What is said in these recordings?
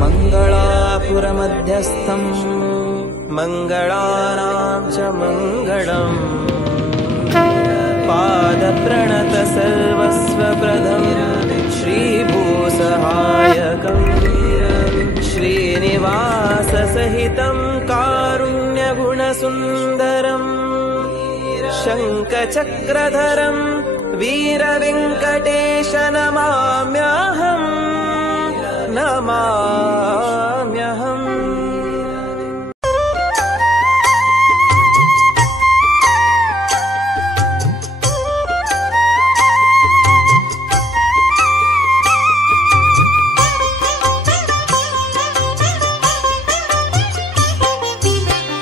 मङ्गलापुरमध्यस्थम् मङ्गलानां च मङ्गलम् पादप्रणत सर्वस्वप्रदम् श्रीभूसहायकम् श्रीनिवाससहितं कारुण्यगुणसुन्दरम् शङ्खचक्रधरम् वीरवेङ्कटेश नमाम्यहम् नमाम्यहम्।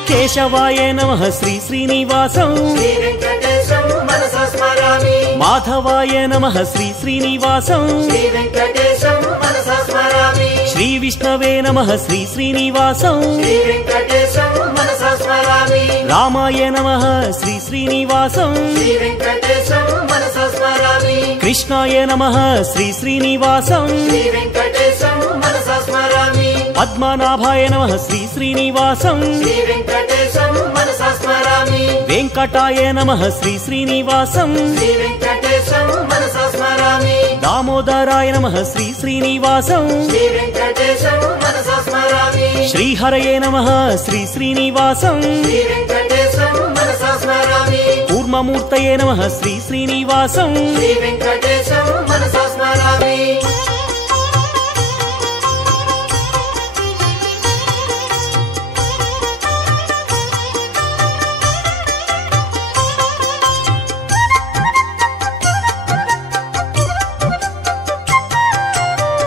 केशवाय नमः श्री श्रीनिवासं श्रीवेङ्कटेशं मनसा स्मरामि। माधवाय नमः श्री श्रीनिवासं श्रीवेङ्कटेशं मनसा स्मरामि। श्रीविष्णवे नमः श्री श्रीनिवासं श्रीवेङ्कटेशं मनसा स्मरामि। रामाय नमः श्री श्रीनिवासं श्रीवेङ्कटेशं मनसा स्मरामि। कृष्णाय नमः श्री श्रीनिवासं श्रीवेङ्कटेशं मनसा स्मरामि। पद्मनाभाय नमः श्री श्रीनिवासं श्रीवेङ्कटेशं मनसा स्मरामि। वेङ्कटाय नमः श्री श्रीनिवासं श्रीवेङ्कटेशं मनसा स्मरामि। दामोदराय नमः श्री श्रीनिवासं श्रीवेङ्कटेशं मनसा स्मरामि। श्रीहरये नमः श्री श्रीनिवासं श्रीवेङ्कटेशं मनसा स्मरामि। कूर्ममूर्तये नमः श्री श्रीनिवासं श्रीवेङ्कटेशं मनसा स्मरामि।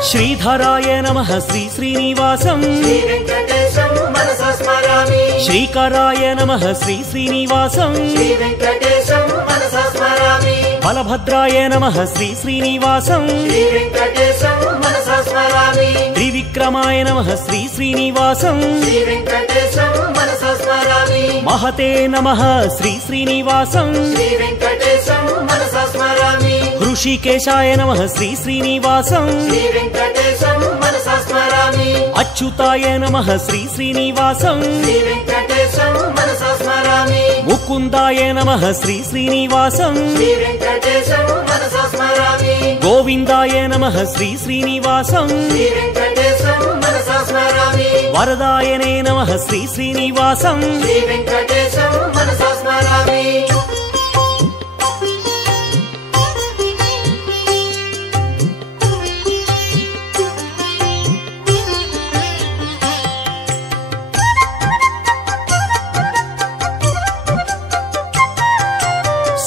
श्रीधराय नमः श्री श्रीनिवासं श्रीवेङ्कटेशं मनसा स्मरामि। श्रीकराय नमः श्री श्रीनिवासं श्रीवेङ्कटेशं मनसा स्मरामि। बलभद्राय नमः श्री श्रीनिवासं श्रीवेङ्कटेशं मनसा स्मरामि। त्रिविक्रमाय नमः श्री श्रीनिवासं श्रीवेङ्कटेशं मनसा स्मरामि। महते नमः श्री श्रीनिवासं श्रीवेङ्कटेशं मनसा स्मरामि। ऋषिकेशाय नमः श्री श्रीनिवासं श्रीवेङ्कटेशं मनसा स्मरामि। अच्युताय नमः श्री श्रीनिवासं श्रीवेङ्कटेशं मनसा स्मरामि। मुकुन्दाय नमः श्री श्रीनिवासं श्रीवेङ्कटेशं मनसा स्मरामि। गोविन्दाय नमः श्री श्रीनिवासं श्रीवेङ्कटेशं मनसा स्मरामि। वरदायने नमः श्री श्रीनिवासं श्रीवेङ्कटेशं मनसा स्मरामि।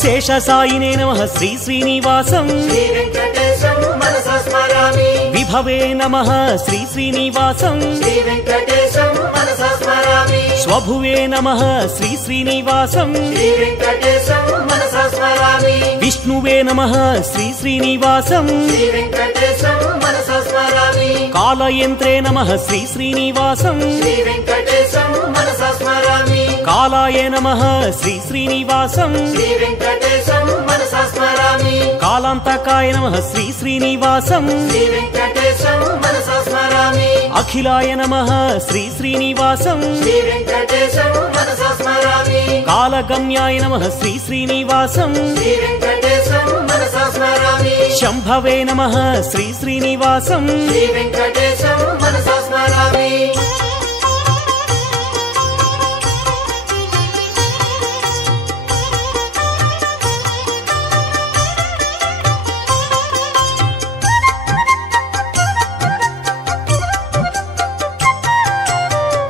शेषसायिने नमः श्री श्रीनिवासं श्रीवेङ्कटेशं मनसा स्मरामि। विभवे नमः श्री श्रीनिवासं श्रीवेङ्कटेशं मनसा स्मरामि। स्वभुवे नमः श्री श्रीनिवासं श्रीवेङ्कटेशं मनसा स्मरामि। विष्णुवे नमः श्री श्रीनिवासं श्रीवेङ्कटेशं मनसा स्मरामि। कालयन्त्रे नमः श्री श्रीनिवासं श्रीवेङ्कटेशं मनसा स्मरामि। कालाय नमः श्री श्रीनिवासं श्रीवेङ्कटेशं मनसा स्मरामि। कालान्तकाय नमः श्री श्रीनिवासं श्रीवेङ्कटेशं मनसा स्मरामि। अखिलाय नमः श्री श्रीनिवासं श्रीवेङ्कटेशं मनसा स्मरामि। कालगम्याय नमः श्री श्रीनिवासं श्रीवेङ्कटेशं मनसा स्मरामि। शम्भवे नमः श्री श्रीनिवासं श्रीवेङ्कटेशं मनसा स्मरामि।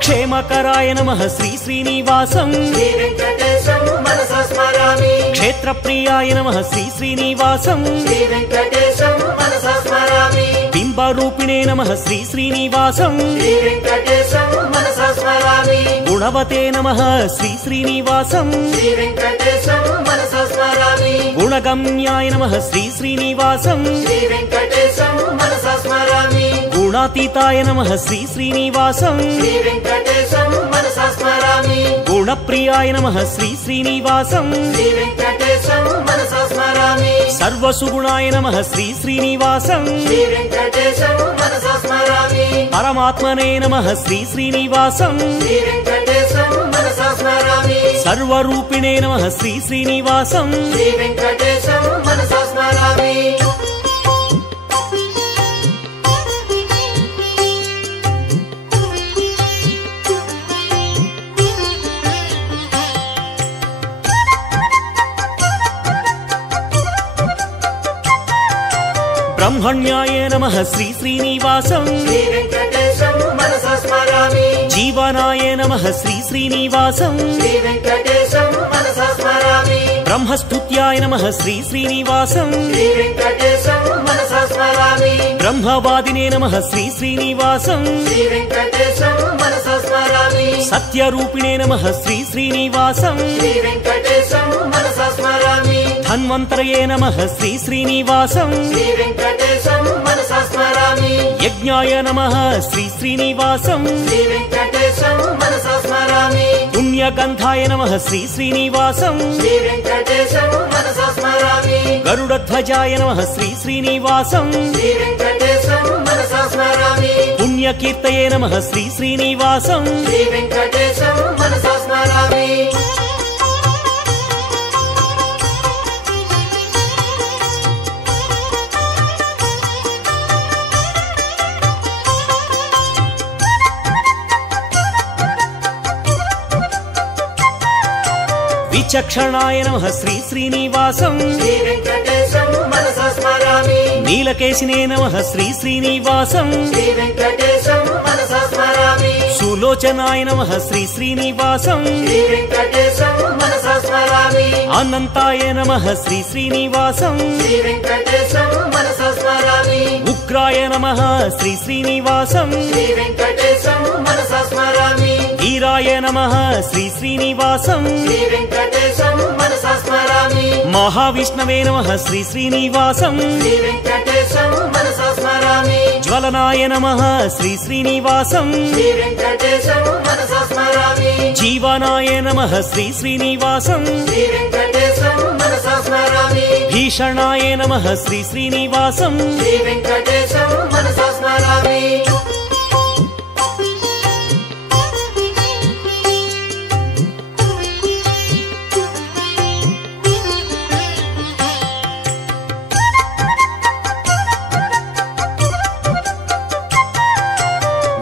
क्षेमकराय नमः श्री श्रीनिवासं श्रीवेङ्कटेशं मनसा स्मरामि। क्षेत्रप्रियाय नमः श्री श्रीनिवासं श्रीवेङ्कटेशं मनसा स्मरामि। बिम्बरूपिणे नमः श्री श्रीनिवासं श्रीवेङ्कटेशं मनसा स्मरामि। गुणवते नमः श्री श्रीनिवासं श्रीवेङ्कटेशं मनसा स्मरामि। गुणगम्याय नमः श्री श्रीनिवासं श्रीवेङ्कटेशं मनसा स्मरामि। गुणातीताय नमः श्री श्रीनिवासं श्रीवेङ्कटेशं मनसा स्मरामि। गुणप्रियाय नमः श्री श्रीनिवासं श्रीवेङ्कटेशं मनसा स्मरामि। सर्वसुगुणाय नमः श्री श्रीनिवासं श्रीवेङ्कटेशं मनसा स्मरामि। పరమాత్మనే నమః శ్రీ శ్రీనివాసం శ్రీ వెంకటేశం మనసా స్మరామి సర్వరూపిణే నమః శ్రీ శ్రీనివాసం శ్రీ వెంకటేశం మనసా స్మరామి బ్రహ్మణ్యాయ నమః శ్రీ శ్రీనివాసం శ్రీ వెంకటేశం మనసా స్మరామి జీవనాయ నమః శ్రీ శ్రీనివాసం శ్రీ వెంకటేశం మనసా స్మరామి బ్రహ్మస్తుత్యాయ నమః శ్రీ శ్రీనివాసం శ్రీ వెంకటేశం మనసా స్మరామి బ్రహ్మవాదినే నమః శ్రీ శ్రీనివాసం శ్రీ వెంకటేశం మనసా స్మరామి సత్యరూపిణే నమః శ్రీ శ్రీనివాసం శ్రీ వెంకటేశం మనసా స్మరామి ధన్వంతరయే నమః శ్రీ శ్రీనివాసం శ్రీ వెంకటేశం మనసా స్మరామి యజ్ఞాయ నమః శ్రీ శ్రీనివాసం శ్రీ వెంకటేశం మనసా స్మరామి పుణ్యగంధాయ నమః శ్రీ శ్రీనివాసం శ్రీ వెంకటేశం మనసా స్మరామి గరుడధ్వజాయ నమః శ్రీ శ్రీనివాసం శ్రీ వెంకటేశం మనసా స్మరామి పుణ్యకీర్తయే నమః శ్రీ శ్రీనివాసం శ్రీ వెంకటేశం మనసా స్మరామి విచక్షణాయ నమః శ్రీ శ్రీనివాసం శ్రీ వెంకటేశం మనసా స్మరామి నీలకేశినే నమః శ్రీ శ్రీనివాసం శ్రీ వెంకటేశం మనసా స్మరామి సులోచనాయ నమః శ్రీ శ్రీనివాసం శ్రీ వెంకటేశం మనసా స్మరామి అనంతాయ నమః శ్రీ శ్రీనివాసం శ్రీ వెంకటేశం మనసా స్మరామి ఉగ్రాయ నమః శ్రీ శ్రీనివాసం శ్రీ వెంకటేశం మనసా స్మరామి వీరాయ నమః శ్రీ శ్రీనివాసం శ్రీ వెంకటేశం మనసా స్మరామి మహావిష్ణవే నమః శ్రీ శ్రీనివాసం శ్రీ వెంకటేశం మనసా స్మరామి జ్వలనాయ నమః శ్రీ శ్రీనివాసం శ్రీ వెంకటేశం మనసా స్మరామి జీవనాయ నమః శ్రీ శ్రీనివాసం శ్రీ వెంకటేశం మనసా స్మరామి భీషణాయ నమః శ్రీ శ్రీనివాసం శ్రీ వెంకటేశం మనసా స్మరామి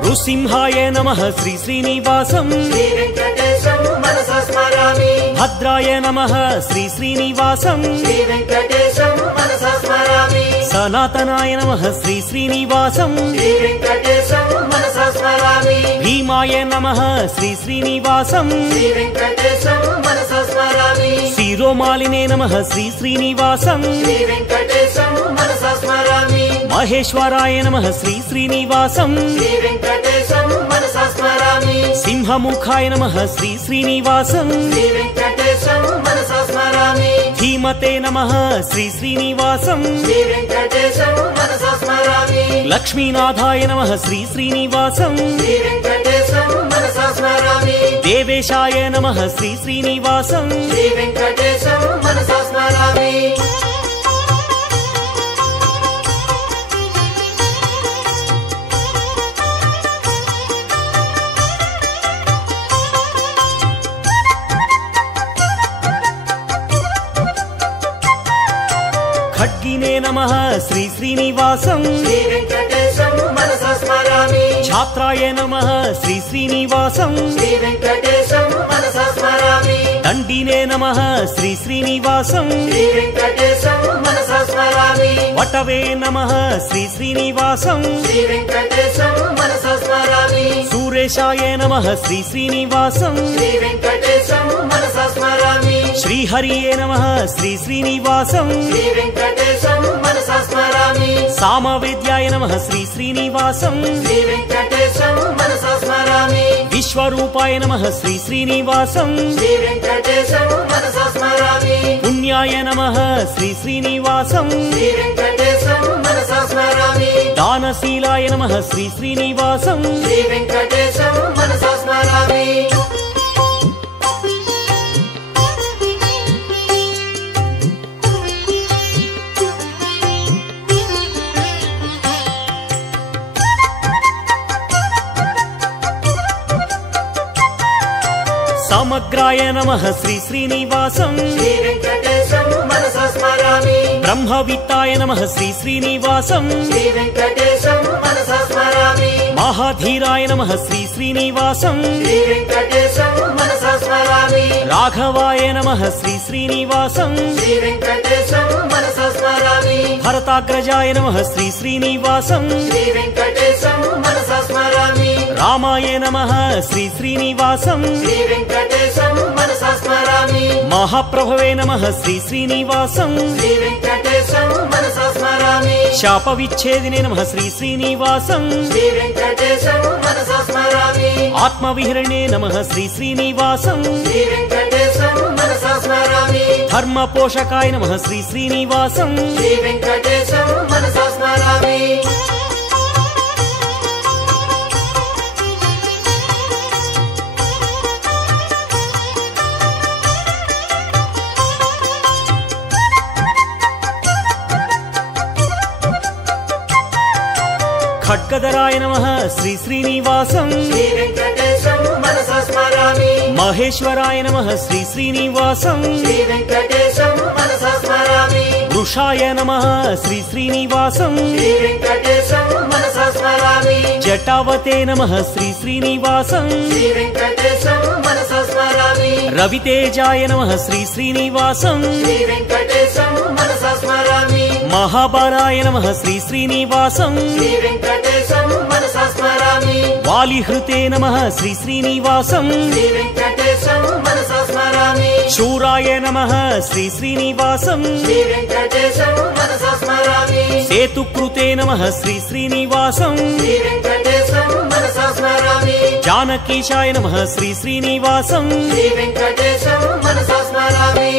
నృసింహాయ నమః శ్రీ శ్రీనివాసం శ్రీ వెంకటేశం మనసా స్మరామి భద్రాయ నమః శ్రీ శ్రీనివాసం శ్రీ వెంకటేశం మనసా స్మరామి సనాతనాయ నమః శ్రీ శ్రీనివాసం శ్రీ వెంకటేశం మనసా స్మరామి భీమాయ నమః శ్రీ శ్రీనివాసం శ్రీ వెంకటేశం మనసా స్మరామి శిరోమాలినే నమః శ్రీ శ్రీనివాసం శ్రీ వెంకటేశం మనసా స్మరామి మహేశ్వరాయ నమః శ్రీ శ్రీనివాసం శ్రీ వెంకటేశం మనసా స్మరామి సింహముఖాయ నమః శ్రీ శ్రీనివాసం శ్రీ వెంకటేశం మనసా స్మరామి ధీమతే నమః శ్రీ శ్రీనివాసం శ్రీ వెంకటేశం మనసా స్మరామి లక్ష్మీనాథాయ నమః శ్రీ శ్రీనివాసం శ్రీ వెంకటేశం మనసా స్మరామి దేవేశాయ నమః శ్రీ శ్రీనివాసం శ్రీ వెంకటేశం మనసా స్మరామి ఖడ్గినే నమః శ్రీ శ్రీనివాసం శ్రీ వెంకటేశం మనసా స్మరామి ఛాత్రాయ నమః శ్రీ శ్రీనివాసం శ్రీ వెంకటేశం మనసా స్మరామి దండినే నమః శ్రీ శ్రీనివాసం శ్రీ వెంకటేశం మనసా స్మరామి వటవే నమః శ్రీ శ్రీనివాసం శ్రీ వెంకటేశం మనసా స్మరామి సూరేశాయ నమః శ్రీ శ్రీనివాసం శ్రీ వెంకటేశం మనసా స్మరామి శ్రీహరియే నమః శ్రీ శ్రీనివాసం శ్రీ వెంకటేశం మనసా స్మరామి సామవేద్యాయ నమః శ్రీ శ్రీనివాసం శ్రీ వెంకటేశం మనసా స్మరామి విశ్వరూపాయ నమః శ్రీ శ్రీనివాసం శ్రీ వెంకటేశం మనసా స్మరామి పుణ్యాయ నమః శ్రీ శ్రీనివాసం శ్రీ వెంకటేశం మనసా స్మరామి దానశీలాయ నమః శ్రీ శ్రీనివాసం శ్రీ వెంకటేశం మనసా స్మరామి సమగ్రాయ నమః శ్రీ శ్రీనివాసం శ్రీ వెంకటేశం మనసా స్మరామి బ్రహ్మవిత్తాయ నమః శ్రీ శ్రీనివాసం శ్రీ వెంకటేశం మనసా స్మరామి మహాధీరాయ నమః శ్రీ శ్రీనివాసం శ్రీ వెంకటేశం మనసా స్మరామి రాఘవాయ నమః శ్రీ శ్రీనివాసం శ్రీ వెంకటేశం మనసా స్మరామి భరతాగ్రజాయ నమః శ్రీ శ్రీనివాసం శ్రీ వెంకటేశం మనసా స్మరామి రామాయ నమః శ్రీ శ్రీనివాసం శ్రీ వెంకటేశం మనసా స్మరామి మహాప్రభవే నమః శ్రీ శ్రీనివాసం శ్రీ వెంకటేశం మనసా స్మరామి శాప విచ్ఛేదినే నమః శ్రీ శ్రీనివాసం శ్రీ వెంకటేశం మనసా స్మరామి ఆత్మవిహరణే నమః శ్రీ శ్రీనివాసం శ్రీ వెంకటేశం మనసా స్మరామి ధర్మ పోషకాయ నమః శ్రీ శ్రీనివాసం శ్రీ వెంకటేశం మనసా స్మరామి ఖడ్గధరాయ నమః శ్రీ శ్రీనివాసం శ్రీ వెంకటేశం మనసా స్మరామి మహేశ్వరాయ నమః శ్రీ శ్రీనివాసం శ్రీ వెంకటేశం మనసా స్మరామి వృషాయ నమః శ్రీ శ్రీనివాసం శ్రీ వెంకటేశం మనసా స్మరామి జటావతే నమః శ్రీ శ్రీనివాసం శ్రీ వెంకటేశం మనసా స్మరామి రవితేజాయ నమః శ్రీ శ్రీనివాసం శ్రీ వెంకటేశం మనసా స్మరామి మహాబలాయ నమః శ్రీ శ్రీనివాసం శ్రీ వెంకటేశం మనసా స్మరామి వాలిహృతే నమః శ్రీ శ్రీనివాసం శ్రీ వెంకటేశం మనసా స్మరామి శూరాయ నమః శ్రీ శ్రీనివాసం శ్రీ వెంకటేశం మనసా స్మరామి సేతుకృతే నమః శ్రీ శ్రీనివాసం శ్రీ వెంకటేశం మనసా స్మరామి జానకీశాయ నమః శ్రీ శ్రీనివాసం శ్రీ వెంకటేశం మనసా స్మరామి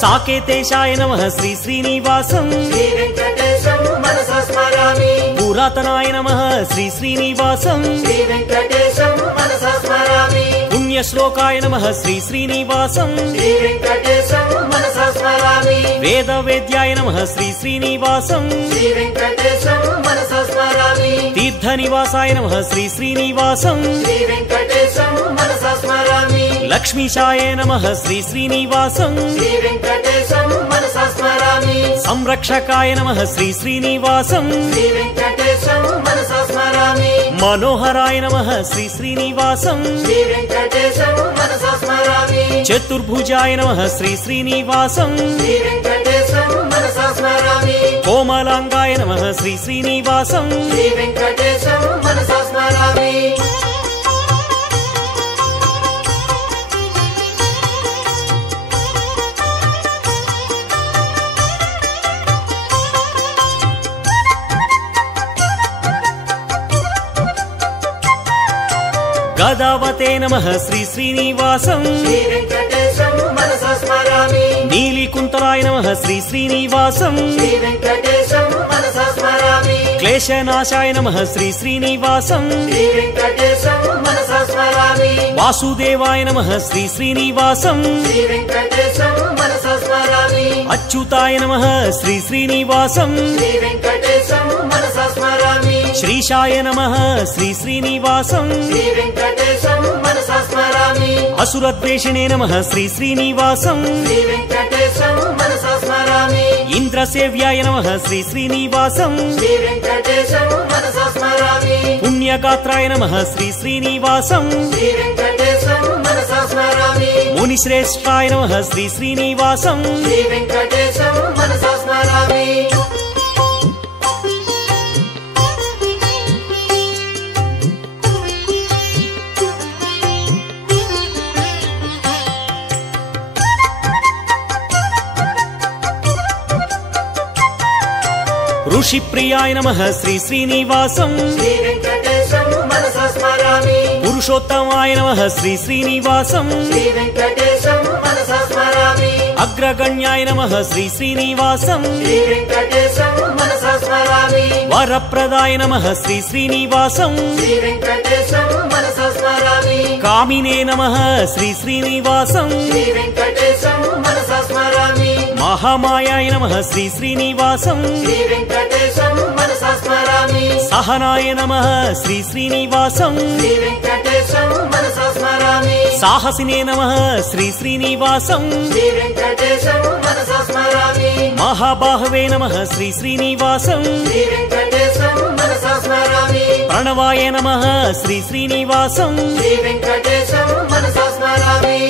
సాకేతేశాయ నమః శ్రీ శ్రీనివాసం శ్రీ వెంకటేశం మనసా స్మరామి పురాతనాయ నమః శ్రీ శ్రీనివాసం శ్రీ వెంకటేశం మనసా స్మరామి పుణ్యశ్లోకాయ నమః శ్రీ శ్రీనివాసం శ్రీ వెంకటేశం మనసా స్మరామి వేదవేద్యాయ నమః శ్రీ శ్రీనివాసం శ్రీ వెంకటేశం మనసా స్మరామి తీర్థనివాసాయ నమః శ్రీ శ్రీనివాసం శ్రీ వెంకటేశం మనసా స్మరామి లక్ష్మీశాయ నమః శ్రీ శ్రీనివాసం శ్రీ వెంకటేశం మనసా స్మరామి సంరక్షకాయ నమః శ్రీ శ్రీనివాసం శ్రీ వెంకటేశం మనసా స్మరామి మనోహరాయ నమః శ్రీ శ్రీనివాసం శ్రీ వెంకటేశం మనసా స్మరామి చతుర్భుజాయ నమః శ్రీ శ్రీనివాసం శ్రీ వెంకటేశం మనసా స్మరామి కోమలాంగాయ నమః శ్రీ శ్రీనివాసం శ్రీ వెంకటేశం మనసా స్మరామి గదావతే నమః శ్రీ శ్రీనివాసం శ్రీ వెంకటేశం మనసా స్మరామి నీలికుంతలాయ నమః శ్రీ శ్రీనివాసం శ్రీ వెంకటేశం మనసా స్మరామి క్లేశనాశాయ నమః శ్రీ శ్రీనివాసం శ్రీ వెంకటేశం మనసా స్మరామి వాసుదేవాయ నమః శ్రీ శ్రీనివాసం శ్రీ వెంకటేశం మనసా స్మరామి అచ్యుతాయ నమః శ్రీ శ్రీనివాసం శ్రీ వెంకటేశం మనసా స్మరామి శ్రీశాయ నమః శ్రీ శ్రీనివాసం శ్రీ వెంకటేశం మనసా స్మరామి అసురద్వేషిణే నమః శ్రీ శ్రీనివాసం శ్రీ వెంకటేశం మనసా స్మరామి ఇంద్రసేవ్యాయ నమః శ్రీ శ్రీనివాసం శ్రీ వెంకటేశం మనసా స్మరామి పుణ్యగాత్రాయ నమః శ్రీ శ్రీనివాసం శ్రీ వెంకటేశం మనసా స్మరామి మునిశ్రేష్ఠాయ నమః శ్రీ శ్రీనివాసం శ్రీ వెంకటేశం మనసా స్మరామి ఋషిప్రియాయ నమః శ్రీ శ్రీనివాసం శ్రీ వెంకటేశం మనసా స్మరామి పురుషోత్తమాయ నమః శ్రీ శ్రీనివాసం శ్రీ వెంకటేశం మనసా స్మరామి అగ్రగణ్యాయ నమః శ్రీ శ్రీనివాసం శ్రీ వెంకటేశం మనసా స్మరామి వరప్రదాయ నమః శ్రీ శ్రీనివాసం శ్రీ వెంకటేశం మనసా స్మరామి కామినే నమః శ్రీ శ్రీనివాసం శ్రీ వెంకటేశం మనసా స్మరామి మహామాయాయ నమః శ్రీ శ్రీనివాసం శ్రీ వెంకటేశం మనసా స్మరామి సహనాయ నమః శ్రీ శ్రీనివాసం శ్రీ వెంకటేశం మనసా స్మరామి సాహసినే నమః శ్రీ శ్రీనివాసం శ్రీ వెంకటేశం మనసా స్మరామి మహాబాహవే నమః శ్రీ శ్రీనివాసం శ్రీ వెంకటేశం మనసా స్మరామి ప్రణవాయ నమః శ్రీ శ్రీనివాసం శ్రీ వెంకటేశం మనసా స్మరామి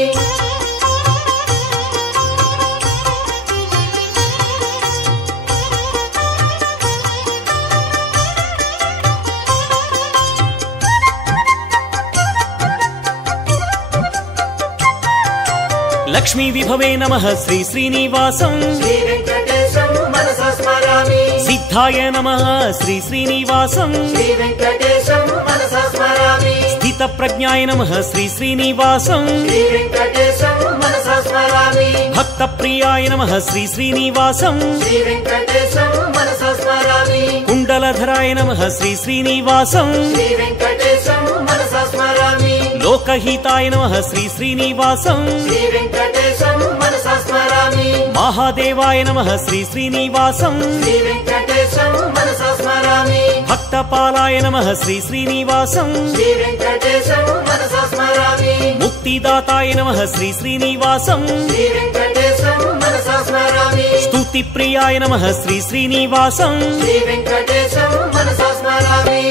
లక్ష్మీ విభవే నమః శ్రీ శ్రీనివాసం శ్రీ వెంకటేశం మనసా స్మరామి సిద్ధాయ నమః శ్రీ శ్రీనివాసం శ్రీ వెంకటేశం మనసా స్మరామి స్థిత ప్రజ్ఞాయ నమః శ్రీ శ్రీనివాసం శ్రీ వెంకటేశం మనసా స్మరామి భక్త ప్రియాయ నమః శ్రీ శ్రీనివాసం శ్రీ వెంకటేశం మనసా స్మరామి కుండలధరాయ నమః శ్రీ శ్రీనివాసం శ్రీ వెంకటేశం మనసా స్మరామి లోకహితాయ నమః శ్రీ శ్రీనివాసం శ్రీ వెంకటేశం మనసా స్మరామి మహాదేవాయ నమః శ్రీ శ్రీనివాసం శ్రీ వెంకటేశం మనసా స్మరామి భక్తపాలాయ నమః శ్రీ శ్రీనివాసం శ్రీ వెంకటేశం మనసా స్మరామి ముక్తిదాతాయ నమః శ్రీ శ్రీనివాసం శ్రీ వెంకటేశం మనసా స్మరామి స్తుతి ప్రియాయ నమః శ్రీ శ్రీనివాసం శ్రీ వెంకటేశం మనసా స్మరామి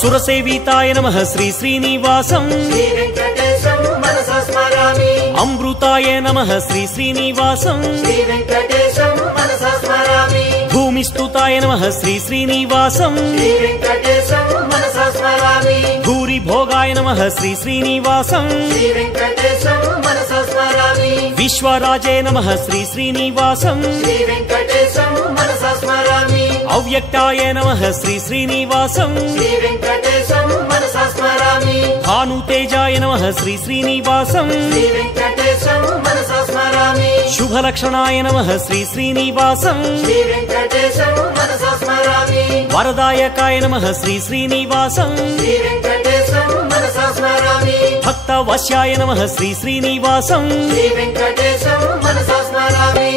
సురసేవితాయ నమః శ్రీ శ్రీనివాసం శ్రీ వెంకటేశం మనసా స్మరామి అమృతాయ నమః శ్రీ శ్రీనివాసం శ్రీ వెంకటేశం మనసా స్మరామి భూమిస్తుతాయ నమః శ్రీ శ్రీనివాసం శ్రీ వెంకటేశం మనసా స్మరామి భూరి భోగాయ నమః శ్రీ శ్రీనివాసం శ్రీ వెంకటేశం మనసా స్మరామి విశ్వరాజే నమః శ్రీ శ్రీనివాసం శ్రీ వెంకటేశం మనసా స్మరామి అవ్యక్తాయ నమః శ్రీ శ్రీనివాసం శ్రీ వెంకటేశం మనసా స్మరామి భానుతేజాయ నమః శ్రీ శ్రీనివాసం శ్రీ వెంకటేశం మనసా స్మరామి శుభలక్షణాయ నమః శ్రీ శ్రీనివాసం శ్రీ వెంకటేశం మనసా స్మరామి వరదాయకాయ నమః శ్రీ శ్రీనివాసం శ్రీ వెంకటేశం మనసా స్మరామి భక్తవశ్యాయ నమః శ్రీ శ్రీనివాసం శ్రీ వెంకటేశం మనసా స్మరామి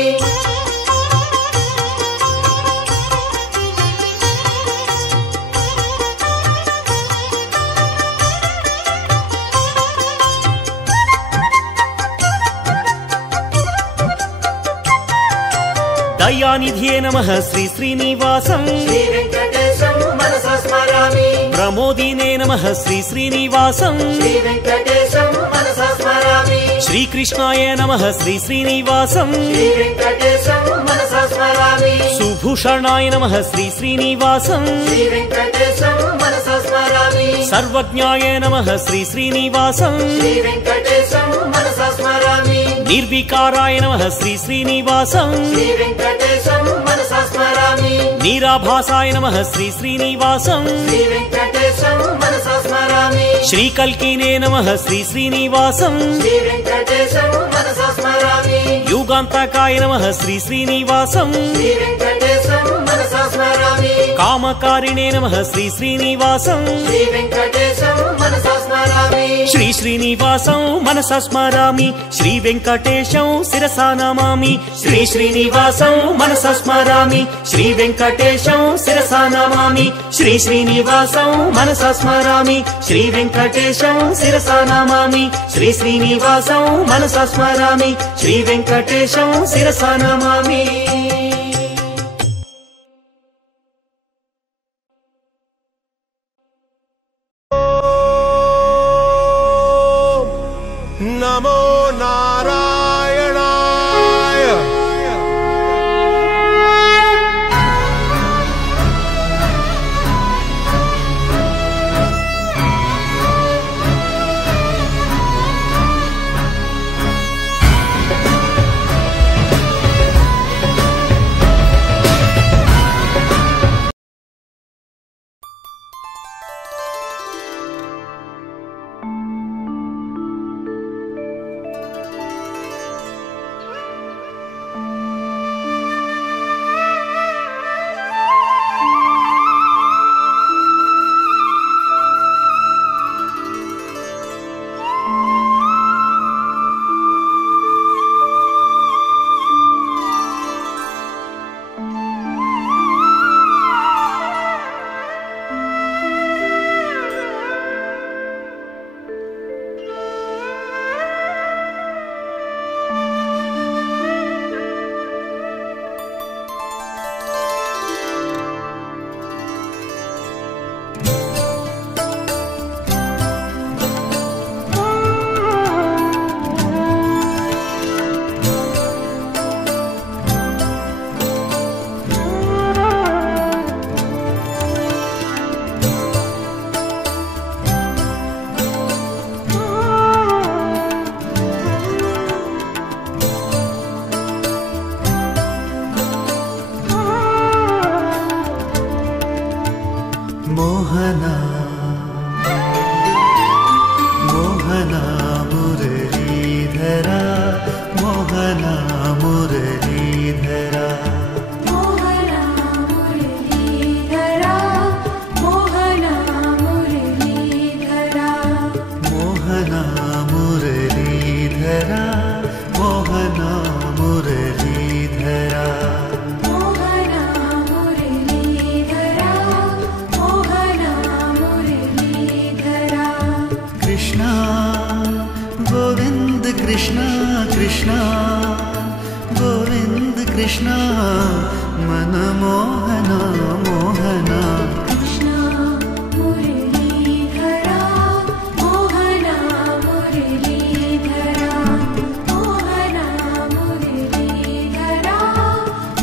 దయానిధియే నమః శ్రీ శ్రీనివాసం శ్రీ వెంకటేశం మనసా స్మరామి ప్రమోదినే నమః శ్రీ శ్రీనివాసం శ్రీ వెంకటేశం మనసా స్మరామి శ్రీకృష్ణాయ నమః శ్రీ శ్రీనివాసం శ్రీ వెంకటేశం మనసా స్మరామి సుభూషణాయ నమః శ్రీ శ్రీనివాసం శ్రీ వెంకటేశం మనసా స్మరామి సర్వజ్ఞాయ నమః శ్రీ శ్రీనివాసం శ్రీ వెంకటేశం మనసా స్మరామి నిర్వికారాయ నమః శ్రీ శ్రీనివాసం శ్రీ వెంకటేశం మనసా స్మరామి నీరాభాసాయ నమః శ్రీ శ్రీనివాసం శ్రీ వెంకటేశం మనసా స్మరామి శ్రీకల్కినే నమః శ్రీ శ్రీనివాసం శ్రీ వెంకటేశం మనసా స్మరామి యుగాంతకాయ నమః శ్రీ శ్రీనివాసం శ్రీ వెంకటేశం మనసా స్మరామి కామకారిణే నమః శ్రీ శ్రీనివాసం శ్రీ వెంకటేశం మనసా స్మరామి శ్రీ శ్రీనివాసం మనసా స్మరామి శ్రీ వెంకటేశం శిరసా నమామి శ్రీ శ్రీనివాసం మనసా స్మరామి శ్రీ వెంకటేశం శిరసా నమామి శ్రీ శ్రీనివాసం మనసా స్మరామి శ్రీ వెంకటేశం శిరసా నమామి శ్రీ శ్రీనివాసం మనసా స్మరామి శ్రీ వెంకటేశం శిరసా నమామి నమో నారాయణాయ मोहना मोहना मुरलीधरा मोहना मुरलीधरा मोहना मुरलीधरा मोहना मुरलीधरा मोहना मुरलीधरा मोहना मुरलीधरा मोहना मुरलीधरा मोहना मुरलीधरा कृष्णा गोविंद कृष्णा कृष्णा गोविंद कृष्णा मनमोहना मोहना कृष्णा मुरलीधरा मोहना मुरलीधरा मोहना मुरलीधरा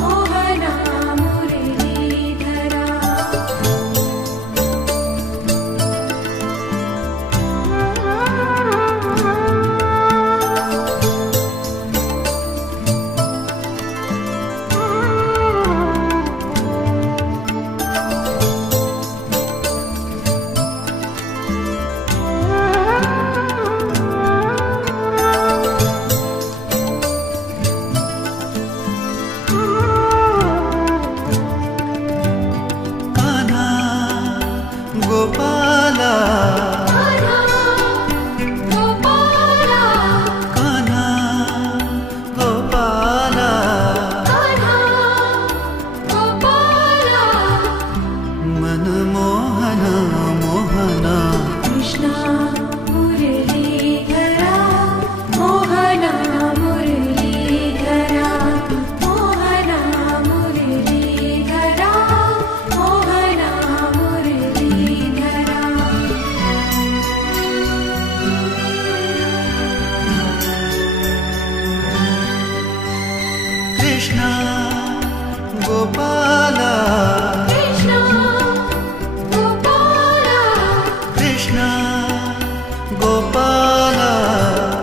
मोहना मुरलीधरा कान्हा गोपाला कान्हा गोपाला कान्हा गोपाला कान्हा गोपाला मनमोहना मोहना कृष्णा मुरलीधरा मोहना मुरलीधरा मोहना मुरलीधरा मोहना मुरलीधरा कृष्णा गोपाला कृष्णा गोपाला कृष्णा गोपाला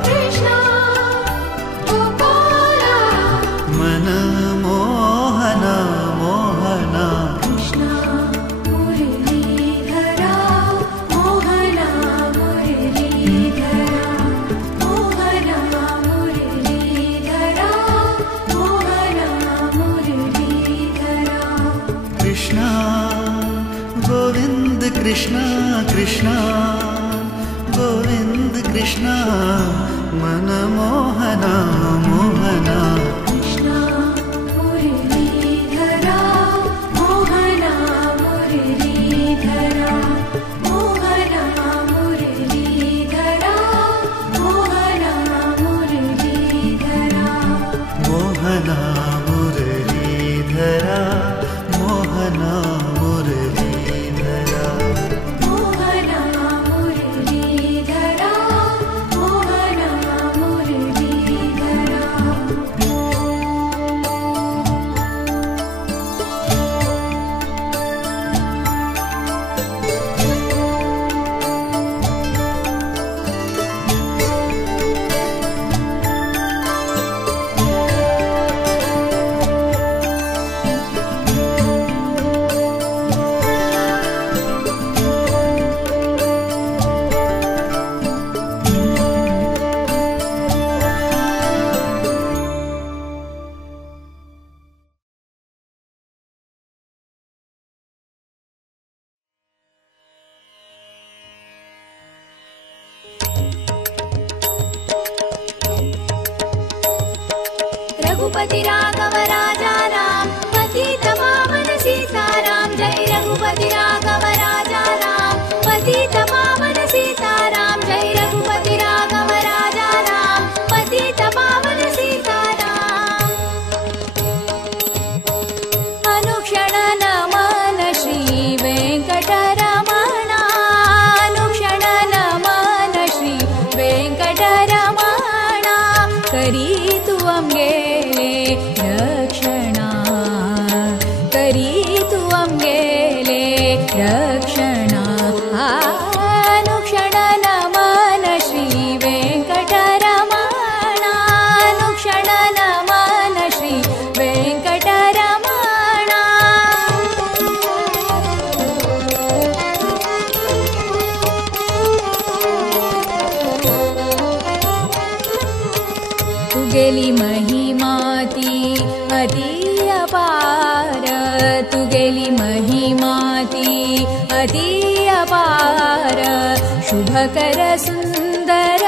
कृष्णा गोपाला मनमोहना मोहना कृष्णा मुरलीधरा मोहना मुरलीधरा मोहना मुरलीधरा मोहना मुरलीधरा कृष्णा गोविंद कृष्णा कृष्णा गोविंद कृष्णा मनमोहना मोहना कृष्णा मुरलीधरा मोहना मुरलीधरा मोहना मुरलीधरा मोहना मुरलीधरा मोहना मुरलीधरा मोहना मुरलीधरा मोहना मुरलीधरा मोहना मुरलीधरा रघुपति राघव राजा राम पतित पावन सीताराम जय रघुपति राघव राजा राम पतित पावन सीताराम जय रघुपति राघव राजा राम पतित पावन सीताराम अनुक्षण नमन श्री वेंकटरमण अनुक्षण नमन श्री वेंकटरमण करी तु गेले गेली महिमाती अति अपार तू गेली महिमाती अति अपार शुभकर सुंदर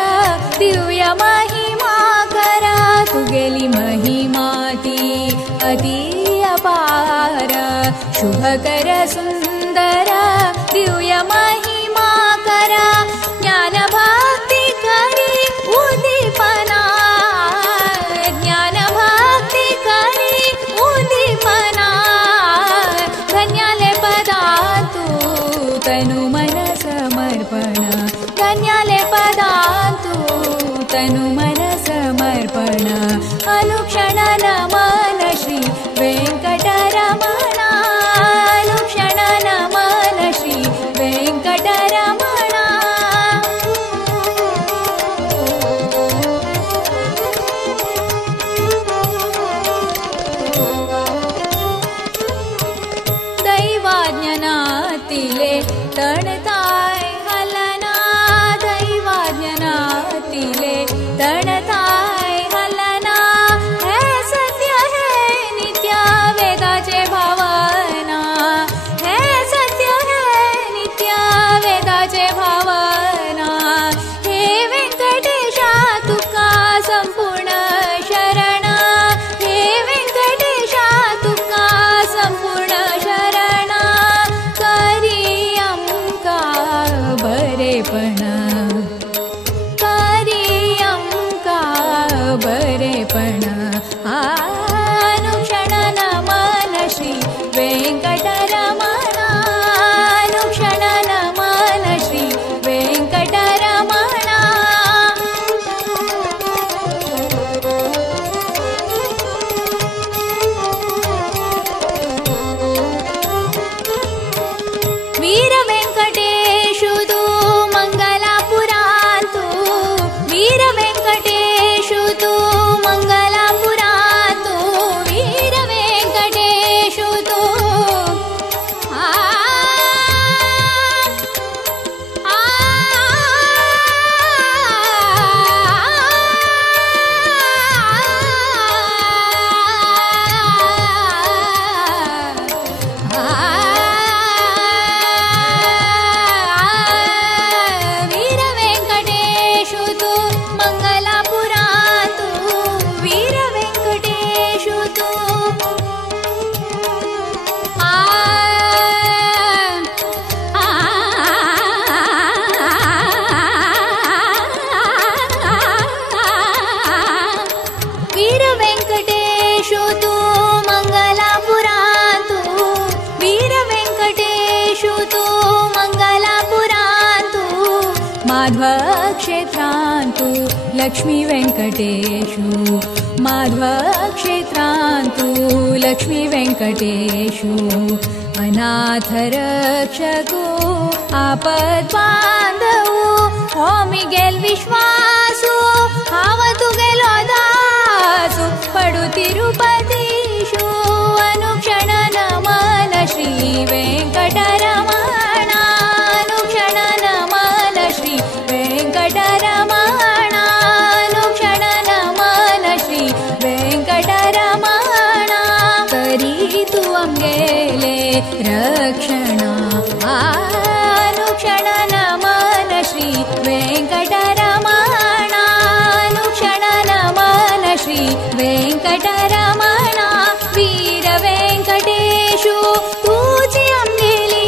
दिव्य महिमा कर तू गेली महिमाती अति अपार शुभकर सुंदर दिव्य महिमा कर ज्ञान भक्ति करी उद्दीपना ज्ञान भक्ति करी उद्दीपना धन्याले पदांतु तनु मन समर्पण धन्याले पदांतु तनु मन समर्पण अनुक्षण नमन श्री वेंकटरमण अनुक्षण नमन श्री वेंकटरमण दैवाज्ञनातिले तणताय हलना दैवाज्ञनातिले तणताय हलना हे सत्य हे नित्य वेदाचे भावना हे सत्य हे नित्य वेदाचे भावना हे वेंकटेशा तुका संपूर्ण शरण हे वेंकटेशा तुका संपूर्ण शरण करी अंका बरेपण करी अंका बरेपण अनुक्षण नमन श्री वेंकटरमण अनुक्षण नमन श्री वेंकटरमण वीर वेंकटेशु तु मंगलापुरांतु वीर वेंकटेशु तु मंगलापुरांतु वीर वेंकटेशु तु वीर वेंकटेशु तु मंगलापुरांतु वीर वेंकटेशु तु वीर वेंकटेशु तु मंगलापुरांतु वीर वेंकटेशु तु मंगलापुरांतु माधव क्षेत्रांतु लक्ष्मी वेंकटेशु माधव क्षेत्रांतु लक्ष्मी वेंकटेशु अनाथ रक्षको आपद बांधवो होमी गेल विश्वासु आवतु गेलो दासु पडु तिरुपतीशु अनुक्षण नमन श्री वेंकटरमण अनुक्षण नमन श्री वेंकटरमण अनुक्षण नमन श्री वेंकटरमण करी तु अंगेले रक्षण अनुक्षण नमन श्री वेंकटरमण अनुक्षण नमन श्री वेंकटरमण वीर वेंकटेशु तुझी अंगेली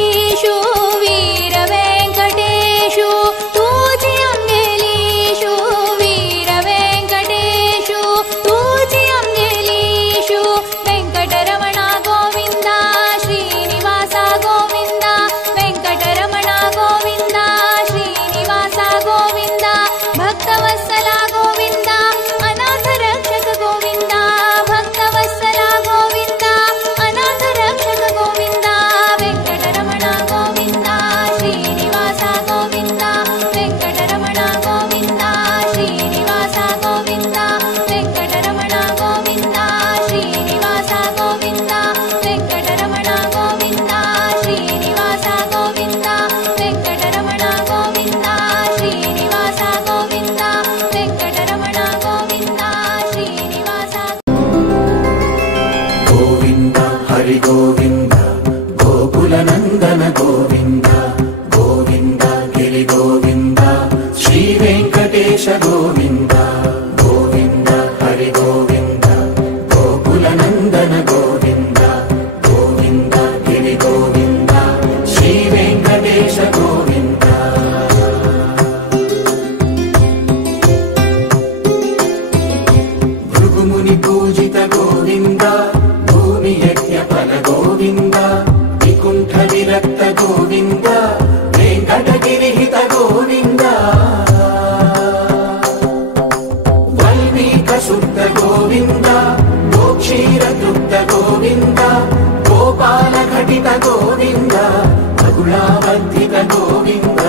వర్ధిత గోవింద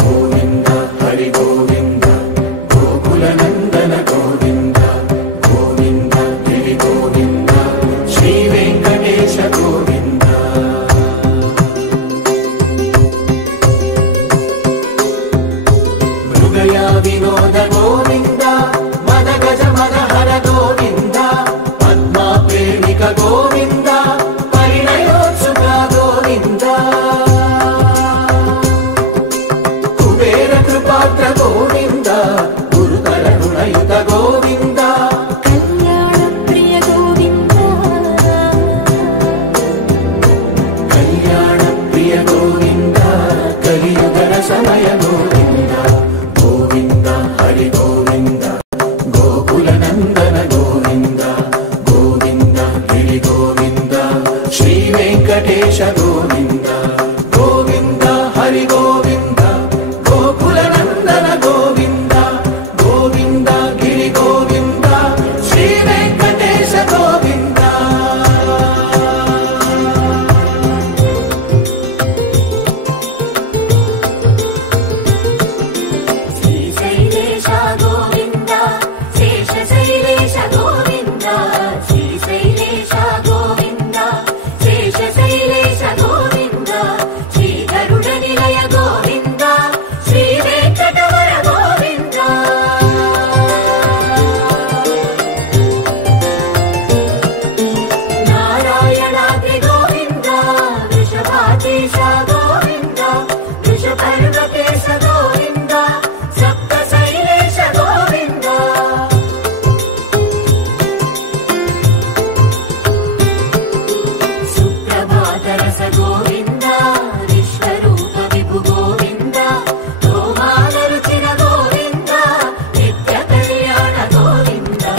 గోవింద హరి గోవింద గోకుల నందన గోవింద గోవింద గిరి గోవింద శ్రీ వెంకటేశ గోవింద మృగయ వినోద గోవింద మద గజ మద హర గోవింద పద్మా ప్రేమిక గోవింద పరిణయోత్సుక గోవింద కుబేర కృపాత్ర గోవింద గురుతరుణయుత గోవింద కళ్యాణ ప్రియ గోవింద కళ్యాణ ప్రియ గోవింద కలియుగ సమయ గోవింద గోవింద హరి గోవింద గోకుల నందన గోవింద గోవింద గిరి గోవింద శ్రీ వెంకటేశ గోవింద గోవింద హరి గోవింద గోకుల నందన గోవింద గోవింద గిరి గోవింద శ్రీ వెంకటేశ గోవింద శ్రీశైలేశ గోవింద శేషశైలేశ గోవింద శ్రీశైలేశ గోవింద శేషశైలేశ గోవింద శ్రీధరుడ నిలయ గోవింద శ్రీ వెంకటవర గోవింద నారాయణాద్రి గోవింద వృషభాధీశ గోవింద వృషపర్వత